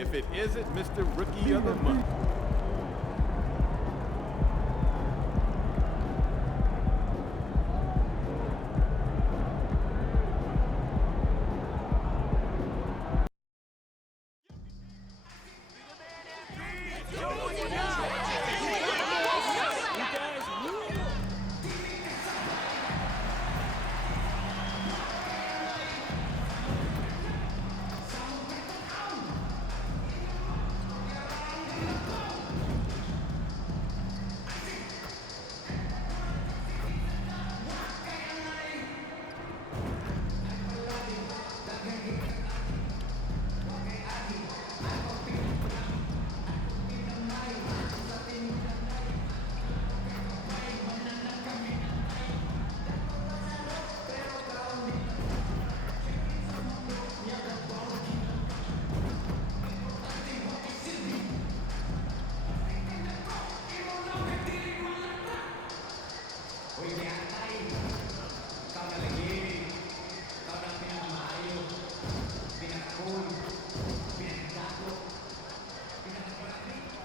if it isn't Mr. Rookie of the Month.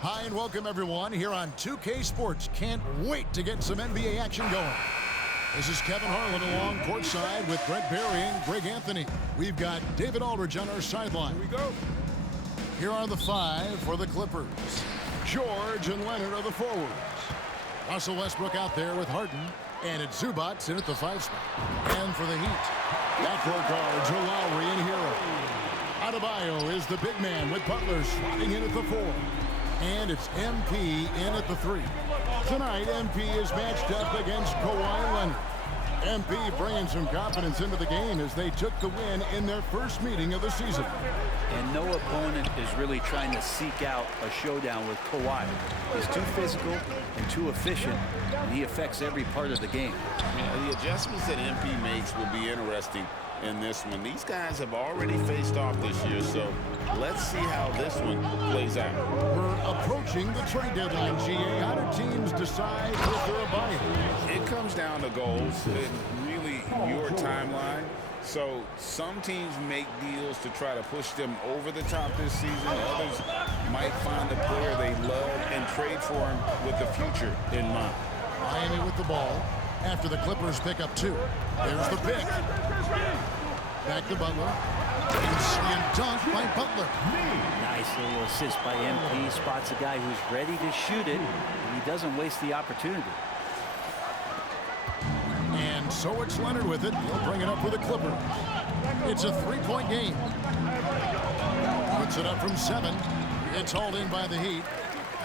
Hi and welcome everyone here on 2K Sports. Can't wait to get some NBA action going. This is Kevin Harlan along courtside with Brent Berry and Greg Anthony. We've got David Aldridge on our sideline. Here we go. Here are the five for the Clippers. George and Leonard are the forwards. Russell Westbrook out there with Harden. And it's Zubac in at the 5 spot. And for the Heat, backcourt guards are Lowry and Hero. Adebayo is the big man with Butler slotting in at the 4. And it's MP in at the 3. Tonight, MP is matched up against Kawhi Leonard. MP bringing some confidence into the game as they took the win in their first meeting of the season. And no opponent is really trying to seek out a showdown with Kawhi. He's too physical and too efficient, and he affects every part of the game. Yeah, the adjustments that MP makes will be interesting in this one. These guys have already faced off this year, so let's see how this one plays out. We're approaching the trade deadline, GA. How do teams decide if they're a buyer? It comes down to goals and really your timeline. So some teams make deals to try to push them over the top this season. Others might find a player they love and trade for him with the future in mind. Miami with the ball after the Clippers pick up 2. There's the pick. Back to Butler. And dunk by Butler. Nice little assist by MP. Spots a guy who's ready to shoot it, and he doesn't waste the opportunity. And so it's Leonard with it. He'll bring it up for the Clippers. It's a 3-point game. Puts it up from 7. It's hauled in by the Heat.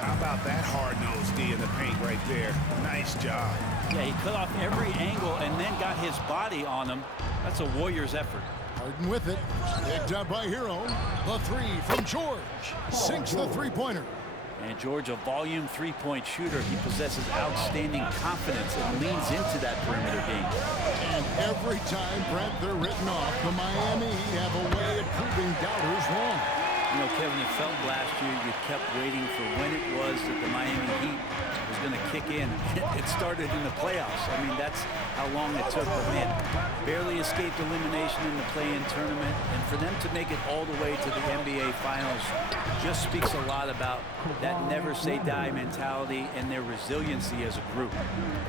How about that hard-nosed D in the paint right there? Nice job. Yeah, he cut off every angle and then got his body on him. That's a Warriors effort. Harden with it. Picked up by Hero. The 3 from George. Sinks the 3-pointer. And George, a volume 3-point shooter. He possesses outstanding confidence and leans into that perimeter game. And every time, Brent, they're written off. The Miami Heat have a way of proving doubters wrong. You know, Kevin, it felt last year you kept waiting for when it was that the Miami Heat was going to kick in. It started in the playoffs. I mean, that's how long it took. But, man, barely escaped elimination in the play-in tournament. And for them to make it all the way to the NBA Finals just speaks a lot about that never-say-die mentality and their resiliency as a group.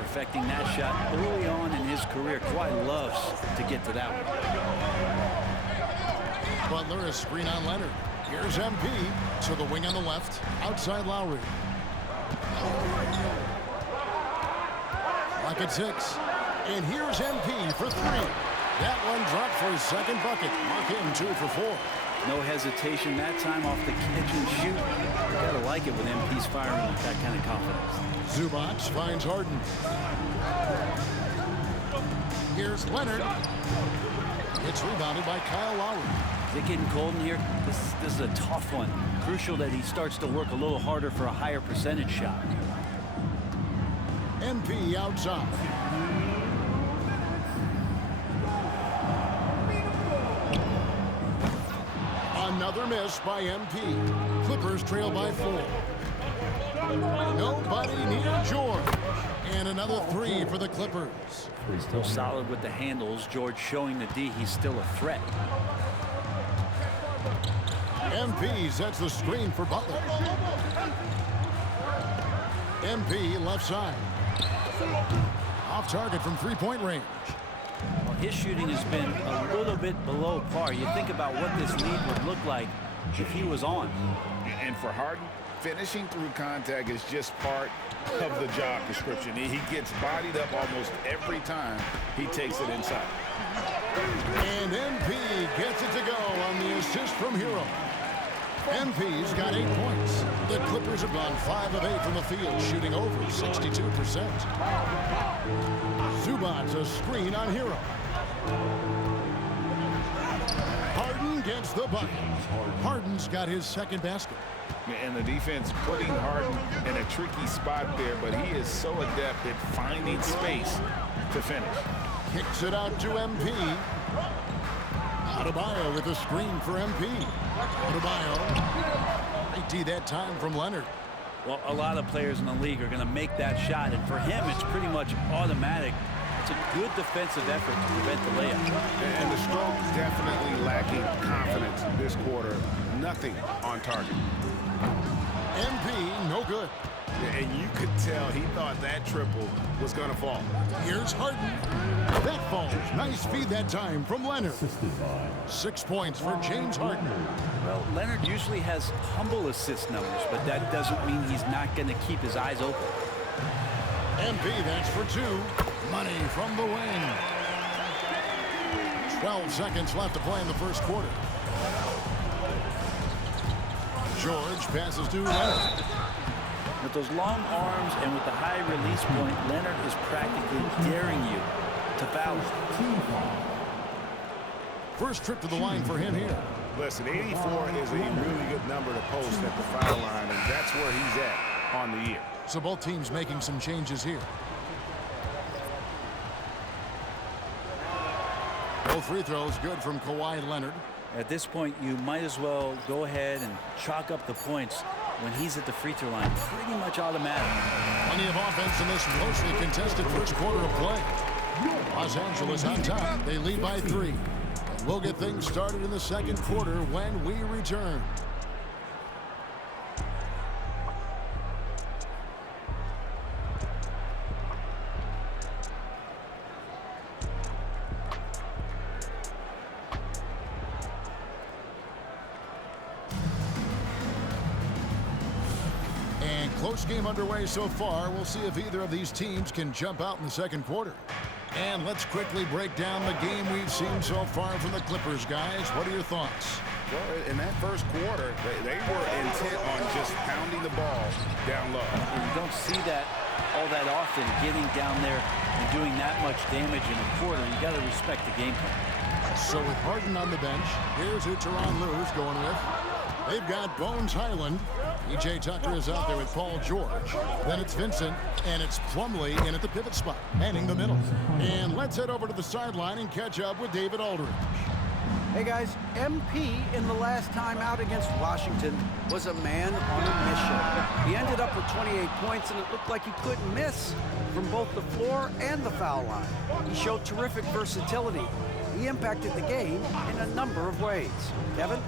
Perfecting that shot early on in his career. Kawhi loves to get to that one. Butler is screen on Leonard. Here's MP to the wing on the left. Outside Lowry. Lock at 6. And here's MP for 3. That one dropped for his second bucket. Mark him 2 for 4. No hesitation that time off the catch and shoot. You gotta like it when MP's firing with that kind of confidence. Zubac finds Harden. Here's Leonard. It's rebounded by Kyle Lowry. Is it getting cold in here? This is a tough one. Crucial that he starts to work a little harder for a higher percentage shot. MP outside. Another miss by MP. Clippers trail by 4. Nobody near George. And another 3 for the Clippers. Still solid with the handles. George showing the D he's still a threat. MP sets the screen for Butler. MP left side. Off target from three-point range. Well, his shooting has been a little bit below par. You think about what this lead would look like if he was on. And for Harden, finishing through contact is just part of the job description. He gets bodied up almost every time he takes it inside. And MP gets it to go on the assist from Hero. MP's got 8 points. The Clippers have gone 5 of 8 from the field, shooting over 62%. Zubac's a screen on Hero. Harden gets the bucket. Harden's got his second basket. And the defense putting Harden in a tricky spot there, but he is so adept at finding space to finish. Kicks it out to MP. Adebayo with a screen for MP. Adebayo. IT that time from Leonard. Well, a lot of players in the league are going to make that shot, and for him, it's pretty much automatic. It's a good defensive effort to prevent the layup. And the Strokes definitely lacking confidence this quarter. Nothing on target. MP, no good. And you could tell he thought that triple was going to fall. Here's Harden. That falls. Nice feed that time from Leonard. 6 points for James Harden. Well, Leonard usually has humble assist numbers, but that doesn't mean he's not going to keep his eyes open. MP, that's for 2. Money from the wing. 12 seconds left to play in the first quarter. George passes to Leonard. With those long arms and with the high release point, Leonard is practically daring you to foul. First trip to the line for him here. Listen, 84 is a really good number to post at the foul line, and that's where he's at on the year. So both teams making some changes here. Both free throws good from Kawhi Leonard. At this point, you might as well go ahead and chalk up the points when he's at the free throw line. Pretty much automatic. Plenty of offense in this closely contested first quarter of play. Los Angeles on top. They lead by 3. We'll get things started in the second quarter when we return. Close game underway so far. We'll see if either of these teams can jump out in the second quarter. And let's quickly break down the game we've seen so far from the Clippers, guys. What are your thoughts? Well, in that first quarter, they were intent on just pounding the ball down low. You don't see that all that often, getting down there and doing that much damage in a quarter. You got to respect the game plan. So with Harden on the bench, here's who Tyronn Lue's going with. They've got Bones Highland. P.J. Tucker is out there with Paul George. Then it's Vincent, and it's Plumlee in at the pivot spot, manning the middle. And let's head over to the sideline and catch up with David Aldridge. Hey guys, MP in the last time out against Washington was a man on a mission. He ended up with 28 points, and it looked like he couldn't miss from both the floor and the foul line. He showed terrific versatility. He impacted the game in a number of ways. Kevin?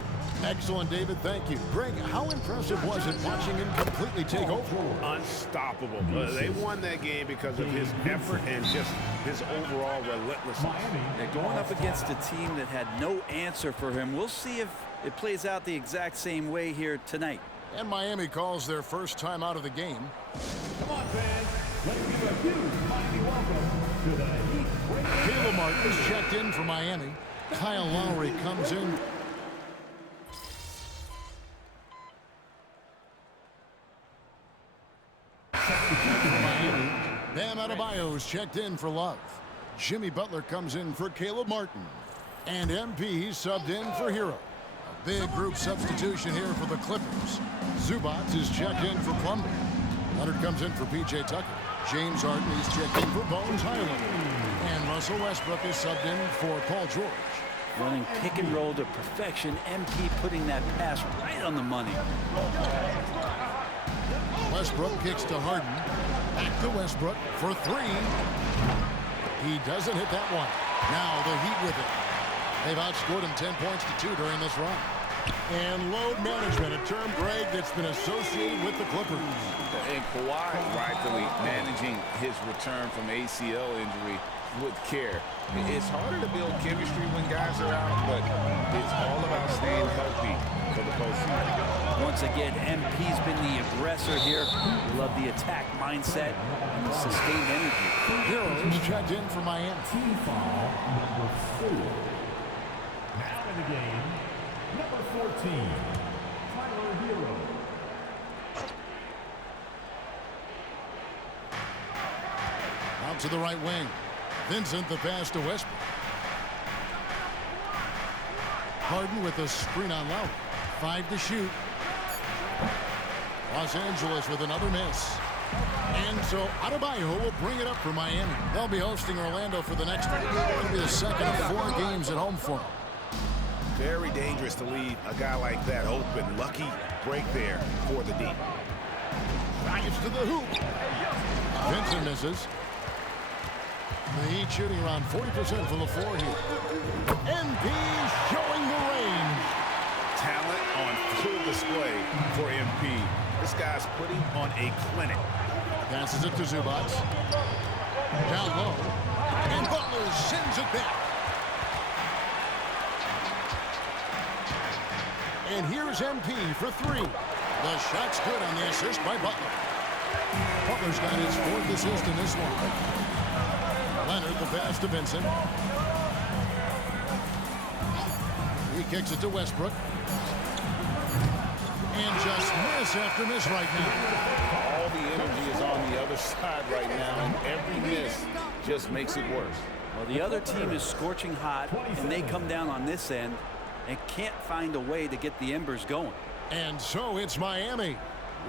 Excellent, David. Thank you. Greg, how impressive was it watching him completely take over? Unstoppable. They won that game because of his effort and just his overall relentlessness. Yeah, going up against a team that had no answer for him. We'll see if it plays out the exact same way here tonight. And Miami calls their first time out of the game. Come on, fans. Let's give a huge Miami welcome to the Heat. Caleb Martin's checked in for Miami. Kyle Lowry comes in. Bam Adebayo's checked in for Love. Jimmy Butler comes in for Caleb Martin. And MP subbed in for Hero. A big group substitution here for the Clippers. Zubac is checked in for Plumlee. Leonard comes in for P.J. Tucker. James Harden is checked in for Bones Highland. And Russell Westbrook is subbed in for Paul George. Running pick and roll to perfection. MP putting that pass right on the money. Westbrook kicks to Harden. Back to Westbrook for 3. He doesn't hit that one. Now the Heat with it. They've outscored him 10 points to 2 during this run. And load management, a term, Greg, that's been associated with the Clippers. And Kawhi rightfully managing his return from ACL injury with care. It's harder to build chemistry when guys are out, but it's all about staying healthy for the postseason. Once again, MP's been the aggressor here. We love the attack mindset and the sustained energy. Heroes checked in for Miami. Team foul number 4. Now in the game, number 14, Tyler Hero. Out to the right wing. Vincent the pass to Westbrook. Harden with a screen on Lowry. 5 to shoot. Los Angeles with another miss. And so Adebayo will bring it up for Miami. They'll be hosting Orlando for the next one. It'll be the second of 4 games at home for them. Very dangerous to leave a guy like that open. Lucky break there for the D. Drives to the hoop. Vincent misses. The Heat shooting around 40% from the floor here. MP showing the range. Talent on full display for MP. This guy's putting on a clinic. Passes it to Zubac. Down low. And Butler sends it back. And here's MP for 3. The shot's good on the assist by Butler. Butler's got his 4th assist in this one. Leonard the pass to Vincent. He kicks it to Westbrook. And just miss after miss right now. All the energy is on the other side right now, and every miss just makes it worse. Well, the other team is scorching hot, and they come down on this end and can't find a way to get the embers going. And so it's Miami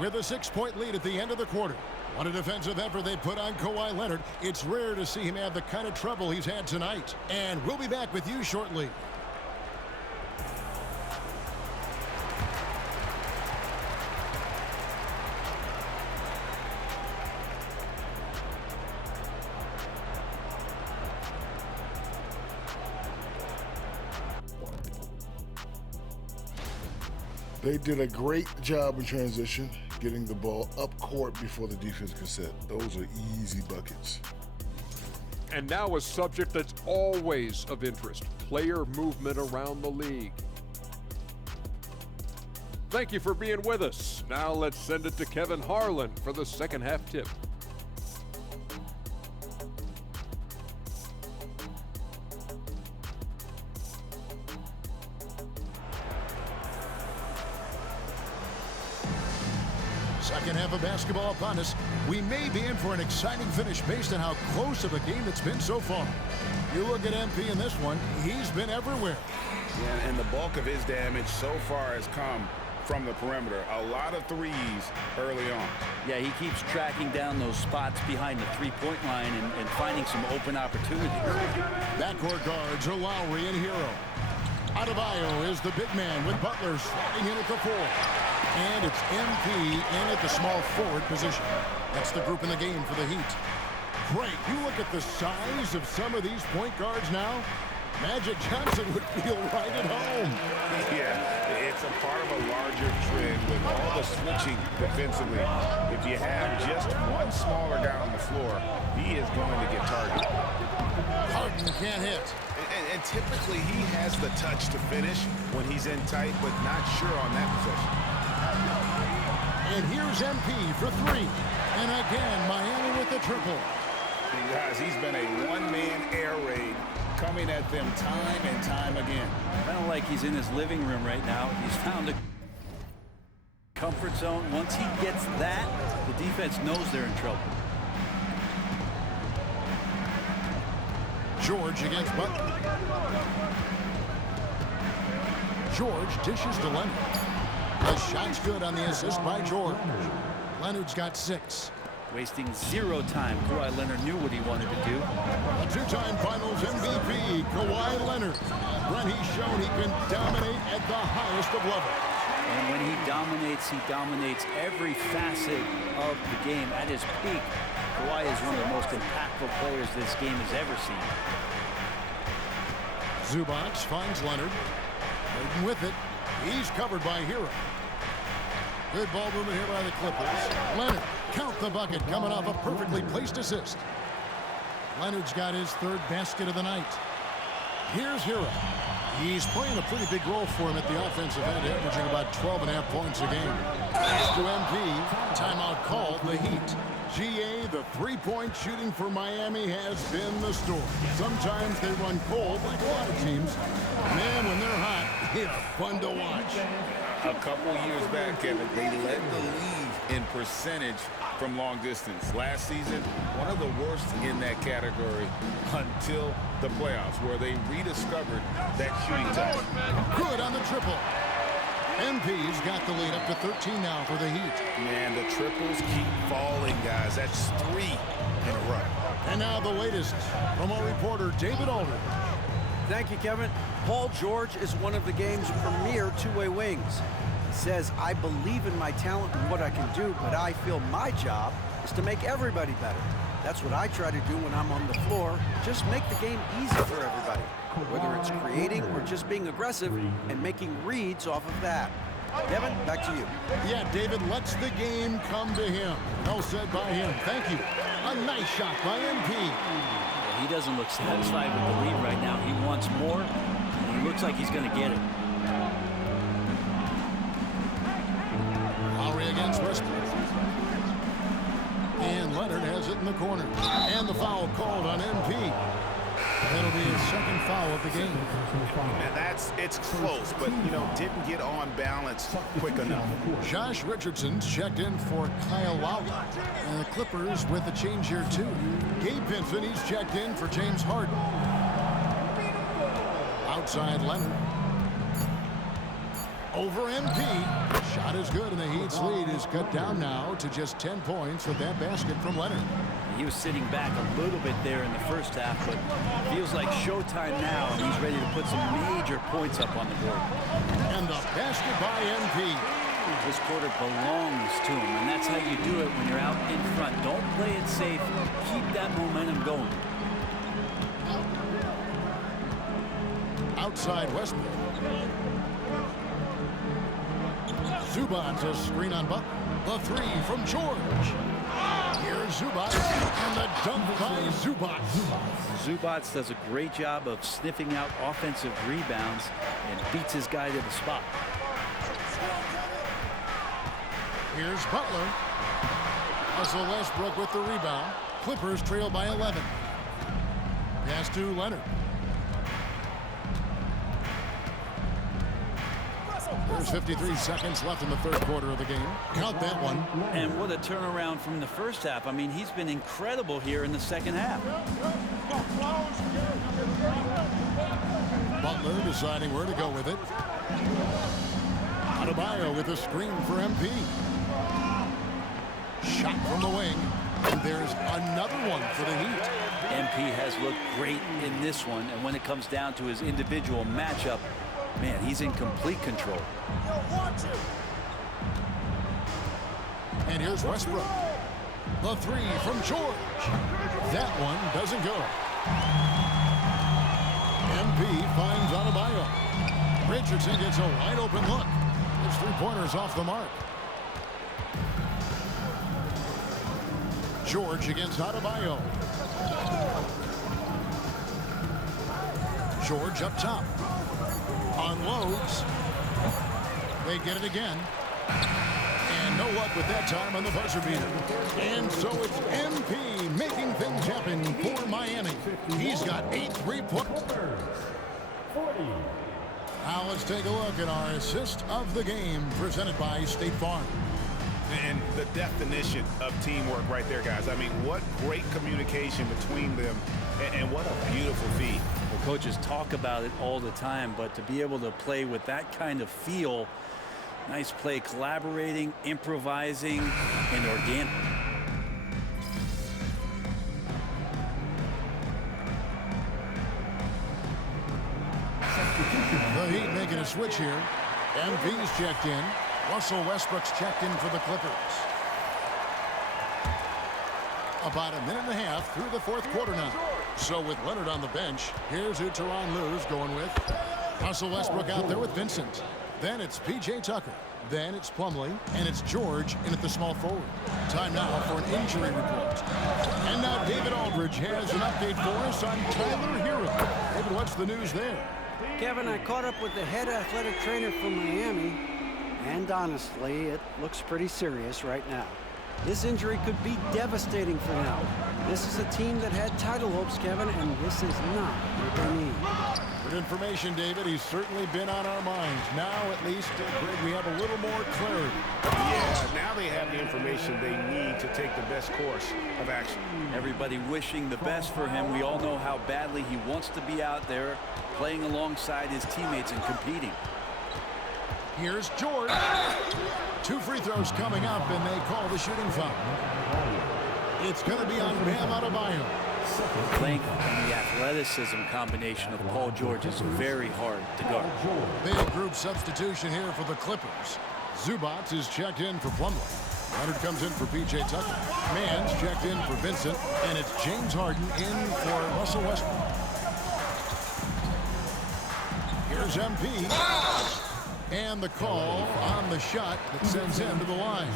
with a 6-point lead at the end of the quarter. What a defensive effort they put on Kawhi Leonard. It's rare to see him have the kind of trouble he's had tonight. And we'll be back with you shortly. They did a great job in transition, getting the ball up court before the defense could set. Those are easy buckets. And now a subject that's always of interest, player movement around the league. Thank you for being with us. Now let's send it to Kevin Harlan for the second half tip. Second half of basketball upon us. We may be in for an exciting finish based on how close of a game it's been so far. You look at MP in this one, he's been everywhere. Yeah, and the bulk of his damage so far has come from the perimeter. A lot of threes early on. Yeah, he keeps tracking down those spots behind the three-point line and finding some open opportunities. Backcourt guards are Lowry and Hero. Adebayo is the big man with Butler sliding in at the 4. And it's MP in at the small forward position. That's the group in the game for the Heat. Great. You look at the size of some of these point guards now. Magic Johnson would feel right at home. Yeah, it's a part of a larger trend with all the switching defensively. If you have just one smaller guy on the floor, he is going to get targeted. Harden can't hit. And typically he has the touch to finish when he's in tight, but not sure on that possession. And here's MP for 3. And again, Miami with the triple. And guys, he's been a one-man air raid coming at them time and time again. Kind of like he's in his living room right now. He's found a comfort zone. Once he gets that, the defense knows they're in trouble. George against Butler. George dishes to Leonard. The shot's good on the assist by George. Leonard's got 6. Wasting 0 time. Kawhi Leonard knew what he wanted to do. A 2-time Finals MVP, Kawhi Leonard. When he's shown he can dominate at the highest of levels. And when he dominates every facet of the game at his peak. Kawhi is one of the most impactful players this game has ever seen. Zubac finds Leonard. Harden with it. He's covered by Hero. Good ball movement here by the Clippers. Leonard, count the bucket, coming off a perfectly placed assist. Leonard's got his third basket of the night. Here's Hero. He's playing a pretty big role for him at the offensive end, averaging about 12.5 points a game. Pass to MP. Timeout called, the Heat. GA, the three-point shooting for Miami has been the story. Sometimes they run cold, like a lot of teams. Man, when they're hot, it's fun to watch. A couple years back, Kevin, they led the league in percentage from long distance. Last season, one of the worst in that category until the playoffs, where they rediscovered that shooting touch. Good on the triple. MP's got the lead up to 13 now for the Heat. Man, the triples keep falling, guys. That's 3 in a row. And now the latest from our reporter, David Aldridge. Thank you, Kevin. Paul George is one of the game's premier two-way wings. He says, I believe in my talent and what I can do, but I feel my job is to make everybody better. That's what I try to do when I'm on the floor. Just make the game easy for everybody, whether it's creating or just being aggressive and making reads off of that. Kevin, back to you. Yeah, David lets the game come to him. Well said by him. Thank you. A nice shot by MP. He doesn't look satisfied with the lead right now. He wants more, and he looks like he's going to get it. Lowry against Westbrook. And Leonard has it in the corner. And the foul called on MP. That'll be his second foul of the game. And it's close, but, didn't get on balance quick enough. Josh Richardson's checked in for Kyle Lowry. And the Clippers with a change here, too. Gabe Vincent, he's checked in for James Harden. Outside Leonard. Over MP. Shot is good, and the Heat's lead is cut down now to just 10 points with that basket from Leonard. He was sitting back a little bit there in the first half, but feels like showtime now, and he's ready to put some major points up on the board. And the basket by MP. This quarter belongs to him, and that's how you do it when you're out in front. Don't play it safe. Keep that momentum going. Outside Westbrook. Zubac, a screen on Butler. The three from George. Here's Zubac, and the dunk by Zubac. Zubac does a great job of sniffing out offensive rebounds and beats his guy to the spot. Here's Butler. Russell Westbrook with the rebound. Clippers trail by 11. Pass to Leonard. There's 53 seconds left in the third quarter of the game. Count that one. And what a turnaround from the first half. I mean, he's been incredible here in the second half. Butler deciding where to go with it. Adebayo with a screen for MP. Shot from the wing. And there's another one for the Heat. MP has looked great in this one, and when it comes down to his individual matchup, man, he's in complete control. And here's Westbrook. The three from George. That one doesn't go. MP finds Adebayo. Richardson gets a wide open look. His three-pointers off the mark. George against Adebayo. George up top. Unloads. They get it again. And no luck with that time on the buzzer beater. And so it's MP making things happen for Miami. He's got 8 3-pointers. Now let's take a look at our assist of the game presented by State Farm. And the definition of teamwork right there, guys. I mean, what great communication between them, and what a beautiful feat. Well, coaches talk about it all the time, but to be able to play with that kind of feel, nice play, collaborating, improvising, and organic. The Heat making a switch here. MP's checked in. Russell Westbrook's checked in for the Clippers. About a minute and a half through the fourth quarter now. So with Leonard on the bench, here's who Tyronn Lue's going with. Russell Westbrook out there with Vincent. Then it's P.J. Tucker. Then it's Plumlee, and it's George in at the small forward. Time now for an injury report. And now David Aldridge has an update for us on Tyler Hero. David, what's the news there? Kevin, I caught up with the head athletic trainer from Miami, and honestly, it looks pretty serious right now. This injury could be devastating for them. This is a team that had title hopes, Kevin, and this is not what they need. Good information, David. He's certainly been on our minds. Now, at least, Greg, we have a little more clarity. Yeah, now they have the information they need to take the best course of action. Everybody wishing the best for him. We all know how badly he wants to be out there playing alongside his teammates and competing. Here's George. 2 free throws coming up, and they call the shooting foul. It's going to be on Bam Adebayo. Length and the athleticism combination of Paul George is very hard to guard. Big group substitution here for the Clippers. Zubac is checked in for Plumlee. Leonard comes in for P.J. Tucker. Mann's checked in for Vincent, and it's James Harden in for Russell Westbrook. Here's MP. And the call on the shot that sends him to the line.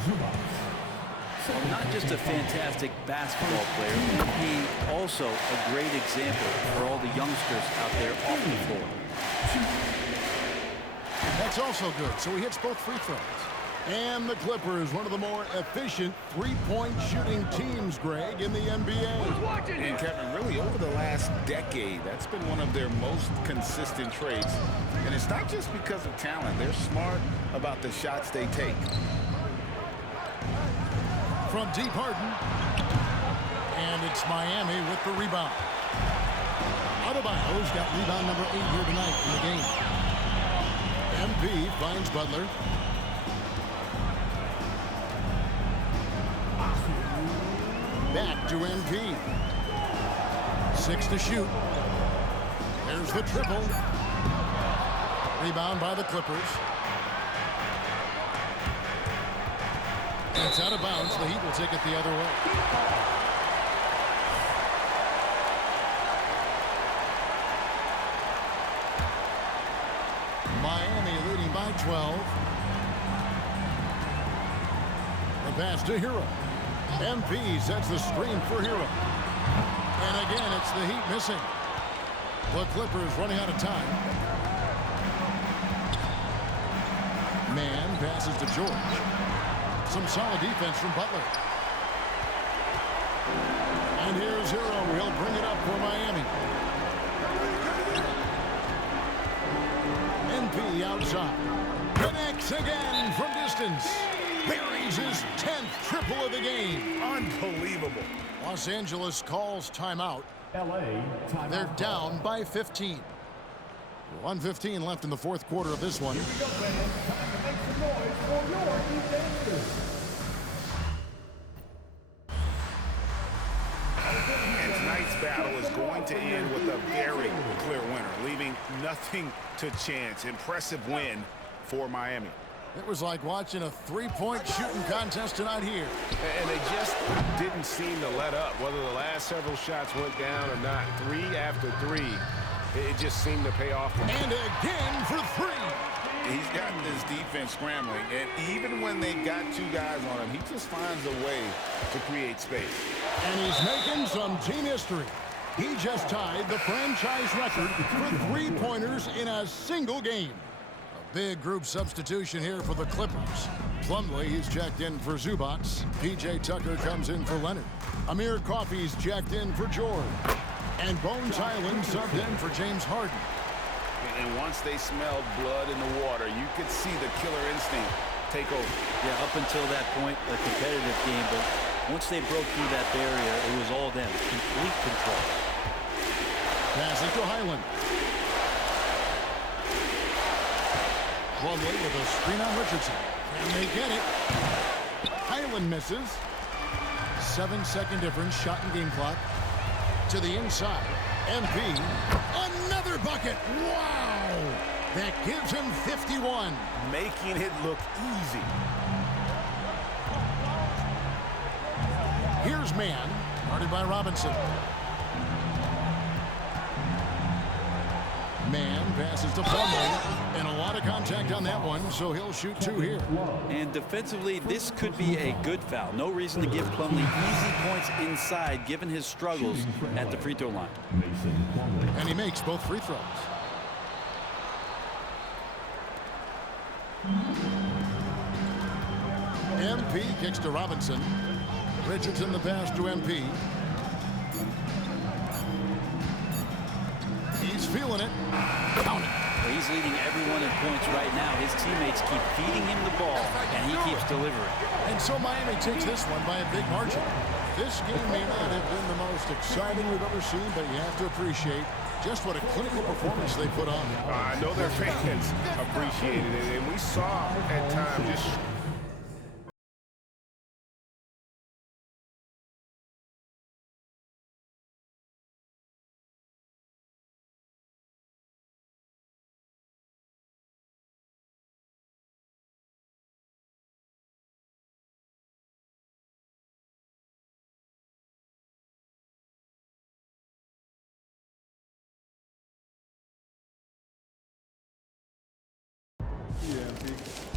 Well, not just a fantastic basketball player, he also a great example for all the youngsters out there off the floor. That's also good. So he hits both free throws. And the Clippers, one of the more efficient three-point shooting teams, Greg, in the NBA. And Kevin, really over the last decade, that's been one of their most consistent traits. And it's not just because of talent. They're smart about the shots they take. From deep, Harden. And it's Miami with the rebound. Adebayo's got rebound number 8 here tonight in the game. MP finds Butler. Back to MP. 6 to shoot. There's the triple. Rebound by the Clippers. And it's out of bounds. The Heat will take it the other way. Miami leading by 12. The pass to Hero. MP sets the screen for Hero. And again, it's the Heat missing. The Clippers running out of time. Mann passes to George. Some solid defense from Butler. And here's Hero. He'll bring it up for Miami. MP outside. Connects again from distance. Buries his 10th triple of the game. Unbelievable. Los Angeles calls timeout. LA timeout. They're down by 15. 1:15 left in the fourth quarter of this one. Here we go, fans. Time to make some noise for your defenders. And tonight's battle is going to end with a very clear winner, leaving nothing to chance. Impressive win for Miami. It was like watching a three-point shooting contest tonight here. And they just didn't seem to let up. Whether the last several shots went down or not, 3 after 3, it just seemed to pay off. And again for 3. He's got this defense scrambling, and even when they got 2 guys on him, he just finds a way to create space. And he's making some team history. He just tied the franchise record for three-pointers in a single game. A big group substitution here for the Clippers. Plumlee is checked in for Zubac. P.J. Tucker comes in for Leonard. Amir Coffey's checked in for George. And Bones Highland subbed in for James Harden. And once they smelled blood in the water, you could see the killer instinct take over. Yeah, up until that point, a competitive game, but once they broke through that barrier, it was all them. Complete control. Pass it to Highland. Plumlee with a screen on Richardson. And they get it. Highland misses. 7-second difference, shot and game clock. To the inside. MP. Another bucket. Wow. That gives him 51. Making it look easy. Here's Mann. Guarded by Robinson. Mann passes to Plumlee. And a lot of of contact on that one, so he'll shoot 2 here. And defensively, this could be a good foul. No reason to give Plumlee easy points inside, given his struggles at the free throw line. And he makes both free throws. MP kicks to Robinson. Richardson the pass to MP. He's feeling it. Count it. Well, he's leading everyone in points right now. His teammates keep feeding him the ball, and he keeps delivering. And so Miami takes this one by a big margin. This game may not have been the most exciting we've ever seen, but you have to appreciate just what a clinical performance they put on. I know their fans appreciated it, and we saw at times just Yeah,